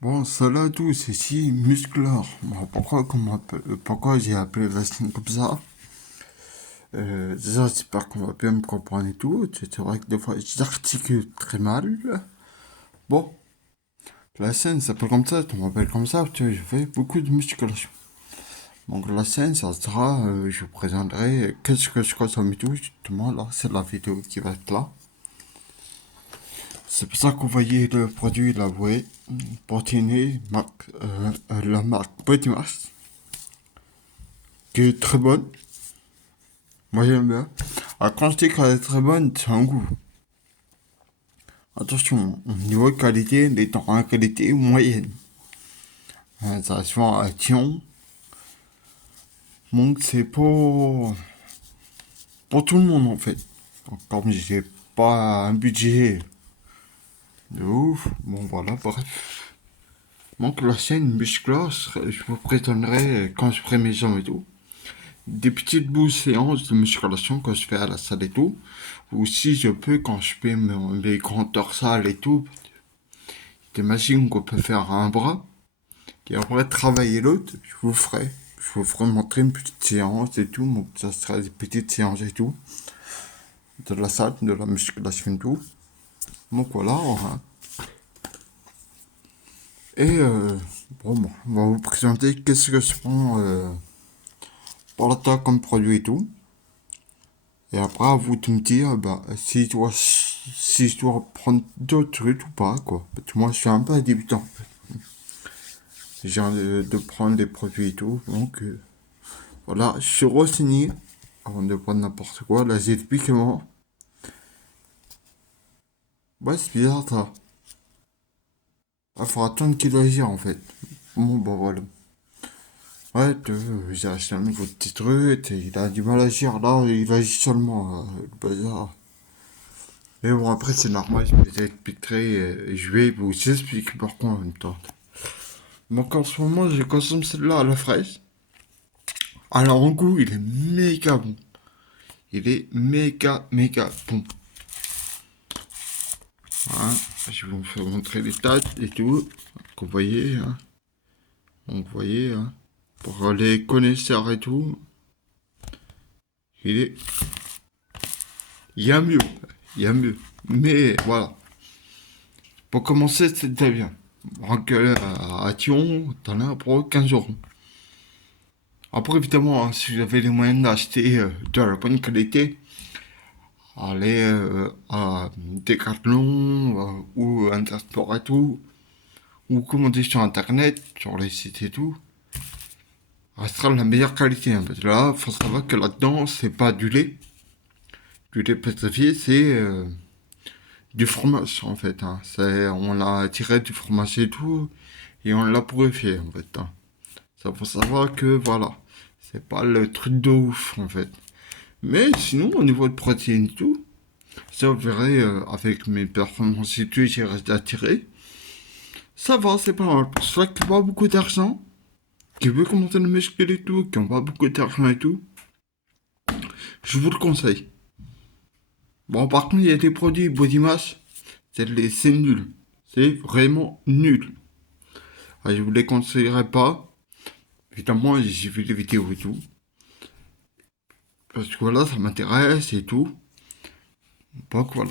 Bon, salut à tous, c'est ici Musclor. Bon, pourquoi j'ai appelé la chaîne comme ça? Déjà, j'espère qu'on va bien me comprendre et tout. C'est vrai que des fois, j'articule très mal. Bon, la scène s'appelle comme ça, on m'appelle comme ça, tu vois, je fais beaucoup de musculation. Donc la scène, ça sera, je vous présenterai qu'est-ce que je consomme et tout. Justement, là, c'est la vidéo qui va être là. C'est pour ça qu'on voyait le produit, la whey, protéiné, la marque Body Mass, qui est très bonne. Moi j'aime bien. Alors, quand je dis qu'elle est très bonne, c'est un goût. Attention, au niveau de qualité, elle est en qualité moyenne. Ça se vend à Thion. Donc c'est pour tout le monde en fait. Donc, comme j'ai pas un budget de ouf, bon voilà, bref. Donc la chaîne Musclos, je vous présenterai quand je ferai mes jambes et tout. Des petites bouts séances de musculation que je fais à la salle et tout. Ou si je peux, quand je fais mes grands dorsales et tout, t'imagines qu'on peut faire un bras, et après travailler l'autre, je vous ferai. Je vous ferai montrer une petite séance et tout, donc ça sera des petites séances et tout. De la salle, de la musculation et tout. Donc voilà, hein. Et bon, on va vous présenter qu'est-ce que je prends par la temps comme produit et tout. Et après, à vous de me dire, bah, si je dois prendre d'autres trucs ou pas, quoi. Parce que moi, je suis un peu débutant. J'ai envie de prendre des produits et tout, donc voilà, je suis renseigné avant de prendre n'importe quoi. Là, j'ai depuis comment. Ouais, c'est bizarre ça. Il faut attendre qu'il agisse en fait. Bon, bah voilà. Ouais, j'ai acheté un nouveau petit truc, et il a du mal à agir là, il agit seulement, le bazar. Mais bon, après, c'est normal, je vais expliquer, je vais vous expliquer pourquoi en même temps. Donc en ce moment, je consomme celle-là à la fraise. Alors en goût, il est méga bon. Il est méga bon. Hein, je vais vous faire montrer les stats et tout. Que vous voyez, hein. Donc vous voyez, hein. Pour les connaisseurs et tout, il est. Il y a mieux. Il y a mieux. Mais voilà. Pour commencer, c'est très bien. Donc à Thion, t'en as pour 15 euros. Après, évidemment, hein, si vous avez les moyens d'acheter de la bonne qualité, allez à Decathlon ou Intersport et tout, ou commander sur internet, sur les sites et tout, restera la meilleure qualité. Hein, parce que là, faut savoir que là-dedans, c'est pas du lait. Du lait pétrifié, c'est du fromage en fait. Hein. On l'a tiré du fromage et tout, et on l'a purifié en fait. Hein. Ça faut savoir que voilà, c'est pas le truc de ouf en fait. Mais sinon, au niveau de protéines et tout, ça vous verrez avec mes performances et tout, j'ai resté attiré. Ça va, c'est pas mal. Pour ceux qui n'ont pas beaucoup d'argent, qui veulent commencer le muscle et tout, qui n'ont pas beaucoup d'argent et tout, je vous le conseille. Bon, par contre, il y a des produits body mass, c'est nul. C'est vraiment nul. Ah, je vous les conseillerais pas. Évidemment, j'ai vu les vidéos et tout. Parce que voilà, ça m'intéresse et tout. Donc voilà.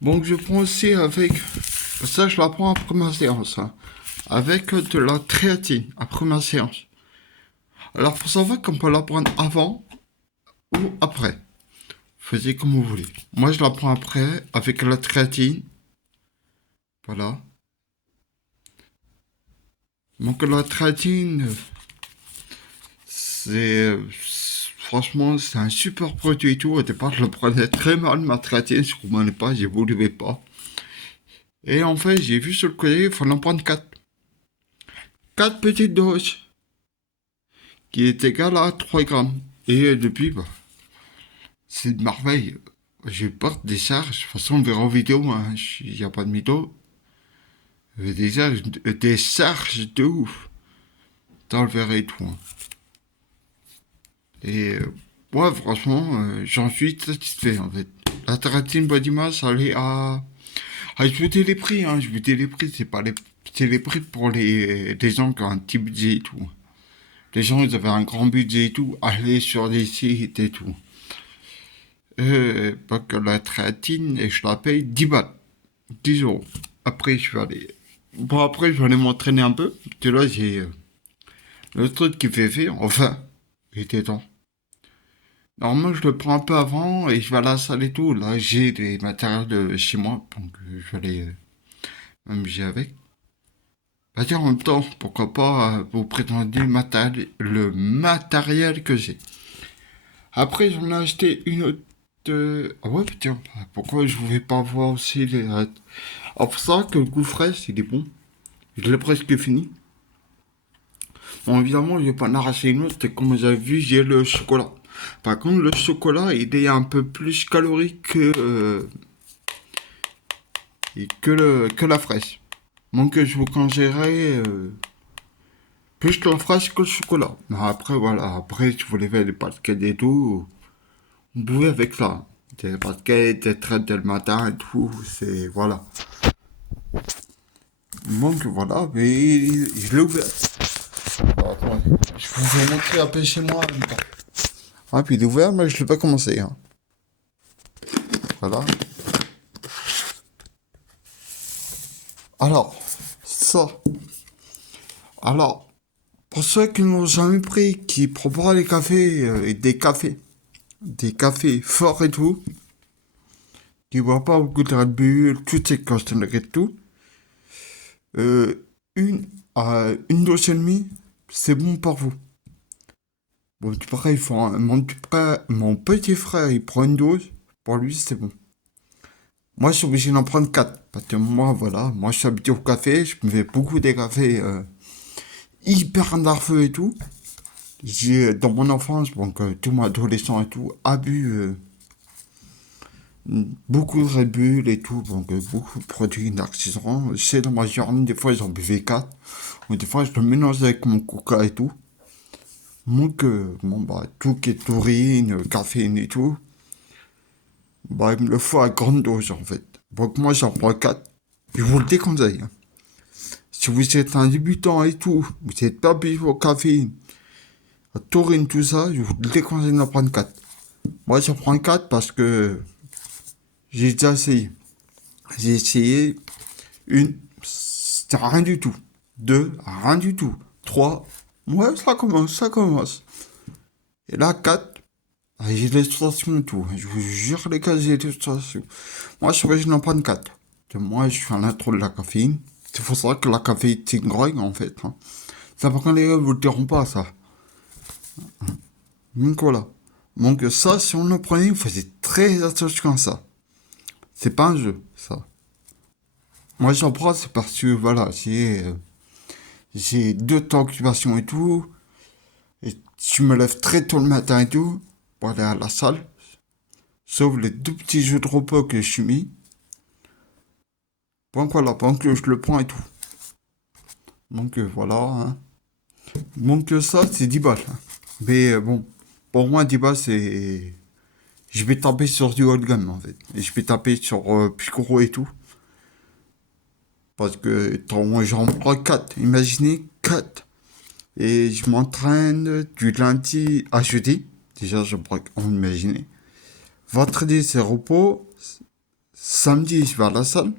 Donc je prends aussi avec. Ça, je la prends après ma séance. Hein. Avec de la créatine après ma séance. Alors, faut savoir qu'on peut la prendre avant ou après. Faites comme vous voulez. Moi, je la prends après avec la créatine. Voilà. Donc, la créatine, c'est. Franchement, c'est un super produit et tout. Au départ, je le prenais très mal, ma créatine. Je ne comprenais pas, j'évoluais pas. Et en fait, j'ai vu sur le côté, il faut en prendre 4. 4 petites doses, qui est égal à 3 grammes. Et depuis, bah, c'est une merveille. Je porte des charges. De toute façon, on verra en vidéo. Hein. Il n'y a pas de mytho. Des charges de ouf. Dans le verre et tout. Hein. Et ouais, franchement, j'en suis satisfait en fait. La Taratine Body Mass, elle est à. Ah, je vous dis les prix, hein. Je vous dis les prix, c'est les prix pour les gens qui ont un petit budget et tout. Les gens, ils avaient un grand budget et tout, aller sur des sites et tout. Pas que la créatine, et je la paye 10 balles. 10 euros. Après, je vais aller. Bon, après, je vais aller m'entraîner un peu. Parce que là, j'ai le truc qui fait faire. Enfin, il était temps. Normalement, je le prends un peu avant et je vais à la salle et tout. Là, j'ai des matériels de chez moi. Donc, je vais aller m'amuser avec. Bah, tiens, en même temps, pourquoi pas vous présenter le matériel que j'ai. Après, j'en ai acheté une autre. Ah ouais, putain, pourquoi je ne vais pas voir aussi les. Ah, pour ça que le goût frais, il est bon. Je l'ai presque fini. Bon, évidemment, je vais pas en arracher une autre. Et comme vous avez vu, j'ai le chocolat. Par contre, le chocolat, il est un peu plus calorique que la fraise. Donc, je vous conseillerais plus la fraise que le chocolat. Mais après, voilà. Après, si vous voulez faire des pâtes et tout, vous pouvez avec ça. Des pâtes, des traites dès le matin et tout. C'est, voilà. Donc, voilà. Mais je l'ai ouvert. Alors, attendez. Je vous vais montrer un peu chez moi en même temps. Ah, puis il est ouvert, mais je ne l'ai pas commencé. Hein. Voilà. Alors, ça. Alors, pour ceux qui n'ont jamais pris, qui préparent les cafés et des cafés forts et tout, qui ne boivent pas beaucoup de Red Bull, toutes ces cochonneries et tout, euh, une une dose et demie, c'est bon pour vous. Bon, tu pareil, mon petit frère, il prend une dose, pour lui, c'est bon. Moi, je suis obligé d'en prendre 4. Parce que moi, voilà, moi, je suis habitué au café. Je me fais beaucoup des cafés hyper nerveux et tout. J'ai, dans mon enfance, donc tout mon adolescent et tout, a bu beaucoup de Red Bull et tout. Donc, beaucoup de produits énergisants. Je sais, dans ma journée, des fois, j'en buvais 4. Ou des fois, je le mélange avec mon coca et tout. Donc, bon, bah, tout qui est taurine, caféine et tout, bah, il me le faut à grande dose, en fait. Donc, moi, j'en prends 4. Je vous le déconseille. Hein. Si vous êtes un débutant et tout, vous n'êtes pas habitué au café, à taurine, tout ça, je vous déconseille d'en prendre 4. Moi, j'en prends 4 parce que j'ai déjà essayé. J'ai essayé une, c'était rien du tout. Deux, rien du tout. Trois, ouais, ça commence, ça commence. Et là, 4, j'ai les sensations et tout. Je vous jure, les gars, j'ai les sensations. Moi, je suis obligé d'en prendre 4. Moi, je suis un intro de la caféine. C'est pour ça que la caféine, c'est une drogue, en fait. Hein. Ça, par contre, les gars, vous ne diront pas, ça. Donc, voilà. Donc, ça, si on le prenait, vous faisiez très attention à ça. C'est pas un jeu, ça. Moi, j'en prends, c'est parce que, voilà, j'ai deux temps d'occupation et tout. Et je me lève très tôt le matin et tout, pour aller à la salle. Sauf les deux petits jeux de repos que je suis mis. Donc, voilà, pendant que je le prends et tout. Donc, voilà, hein. Donc, ça, c'est 10 balles. Hein. Mais, bon, pour moi, 10 balles, c'est... Je vais taper sur du haut de gamme, en fait. Et je vais taper sur plus gros et tout. Parce que moi, j'en prends 4. Imaginez 4. Et je m'entraîne du lundi à jeudi. Déjà, je prends, on imagine. Vendredi, c'est repos. Samedi, je vais à la salle.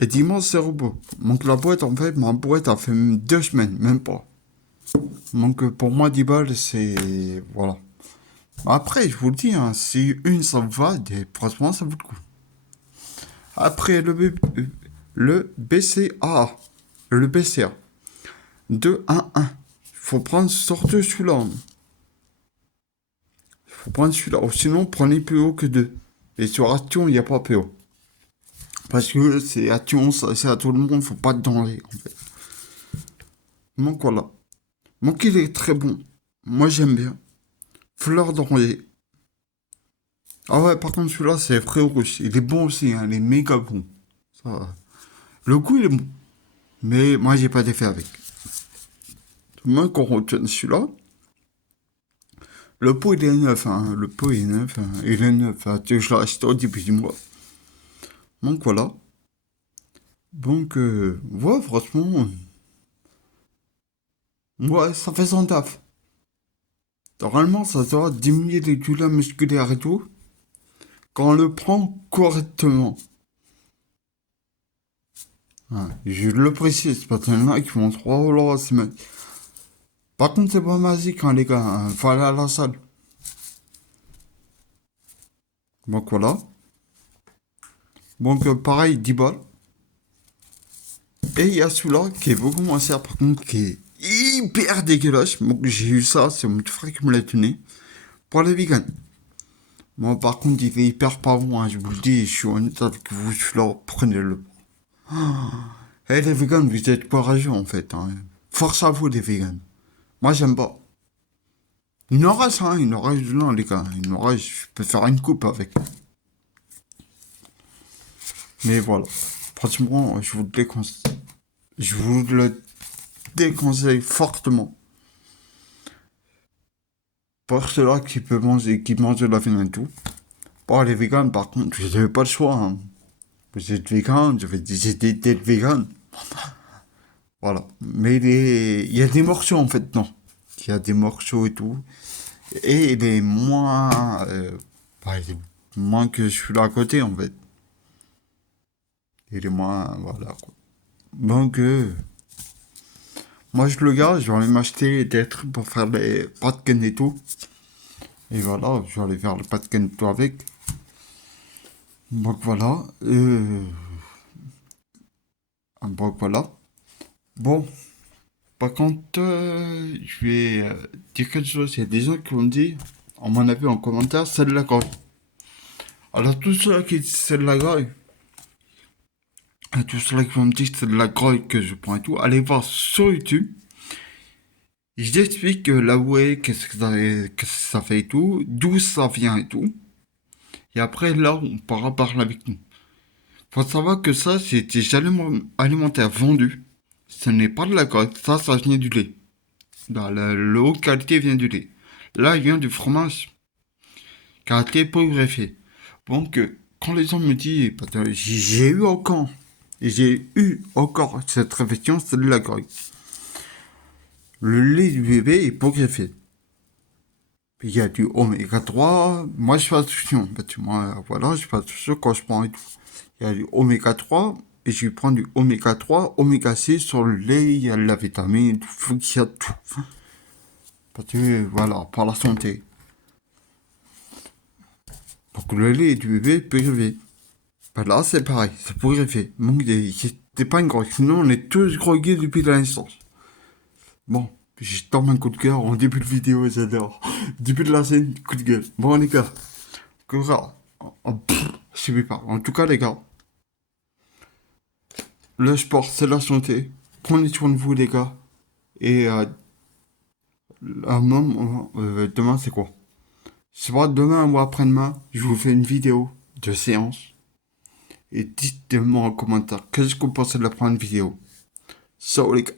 Et dimanche, c'est repos. Donc la boîte, en fait, ma boîte a fait 2 semaines, même pas. Donc pour moi, 10 balles, c'est... Voilà. Après, je vous le dis, hein, si une ça me va, franchement, ça vaut le coup. Après, le BCA. Le BCA. 2-1-1. Faut prendre sorte celui-là. Faut prendre celui-là. Ou sinon, prenez plus haut que 2. Et sur Action, il n'y a pas PO. Parce que c'est Action, c'est à tout le monde, faut pas de danger, en fait. Donc voilà. Donc il est très bon. Moi, j'aime bien. Fleur d'oranger. Ah ouais, par contre, celui-là, c'est frais rouge. Il est bon aussi, hein, il est méga bon. Ça, le goût, il est bon. Mais moi, j'ai pas d'effet avec. Moi, quand on retient celui-là, le pot, il est neuf. Hein. Le pot, il est neuf. Hein. Il est neuf. Hein. Je l'ai acheté au début du mois. Donc voilà. Donc, ouais, franchement, ouais, ça fait son taf. Normalement, ça doit diminuer les douleurs musculaires et tout, quand on le prend correctement. Ouais, je le précise, parce qu'il y en a qui font 3 € la semaine. Par contre, c'est pas magique, hein, les gars, hein, faut aller à la salle. Donc voilà. Donc, pareil, 10 balles. Et il y a celui-là qui est beaucoup moins cher, par contre, qui est hyper dégueulasse. Donc, j'ai eu ça, c'est mon petit frère qui me l'a donné. Pour les vegans. Moi, par contre, il est hyper pas bon, hein, je vous le dis, je suis honnête avec vous, celui-là, prenez-le. Eh, les vegans, vous êtes courageux, en fait, hein. Force à vous, les vegans. Moi, j'aime pas. Il en reste, hein, il en reste dedans, les gars. Il en reste, je peux faire une coupe avec. Mais voilà. Pratiquement, je vous le déconseille fortement. Pour ceux-là qui peuvent manger, qui mangent de la viande et tout. Pour les vegans, par contre, vous n'avez pas le choix, hein. Vous êtes vegan, je vais décider d'être vegan. Voilà. Mais il y a des morceaux, en fait, non. Il y a des morceaux et tout. Et il est moins, il est moins que celui-là à côté, en fait. Il est moins, voilà, quoi. Donc, moi, je le garde, je vais aller m'acheter des trucs pour faire les pâtes ken et tout. Et voilà, je vais aller faire les pâtes ken et tout avec. Donc, voilà. Donc, voilà. Bon, par contre, je vais dire quelque chose. Il y a des gens qui ont dit, à mon avis, en commentaire, c'est de la grogne. Alors, tous ceux qui disent c'est de la grogne, et tous ceux qui vont me dire que c'est de la grogne que je prends et tout, allez voir sur YouTube. J'explique la whey, qu'est-ce que ça fait et tout, d'où ça vient et tout. Et après, là, on pourra parler avec nous. Faut savoir que ça, c'est des aliments alimentaires vendus. Ce n'est pas de la grogne, ça vient du lait. Là, la haute qualité vient du lait. Là, il vient du fromage. Qualité peu greffé. Donc, quand les gens me disent, j'ai eu encore cette réflexion, c'est de la grogne. Le lait du bébé est peu greffé. Puis il y a du oméga 3. Moi, je fais attention. Parce que moi, voilà, je fais attention quand je prends et tout. Il y a du oméga 3. Et je prends du oméga 3, oméga 6 sur le lait. Il y a la vitamine, tout. Faut qu'il y a tout. Parce que, voilà, pour la santé. Donc, le lait du bébé peut greffer. Ben là, c'est pareil. C'est pour greffer. Donc, c'est pas une grogue. Sinon, on est tous grogués depuis la naissance. Bon. Je tombe un coup de cœur en début de vidéo, j'adore. Début de la scène, coup de gueule. Bon, les gars. Je sais pas. En tout cas, les gars, le sport, c'est la santé. Prenez soin de vous, les gars. Et demain, c'est quoi? C'est pas demain ou après-demain, je vous fais une vidéo de séance. Et dites-moi en commentaire qu'est-ce que vous pensez de la première vidéo. Ciao, les gars.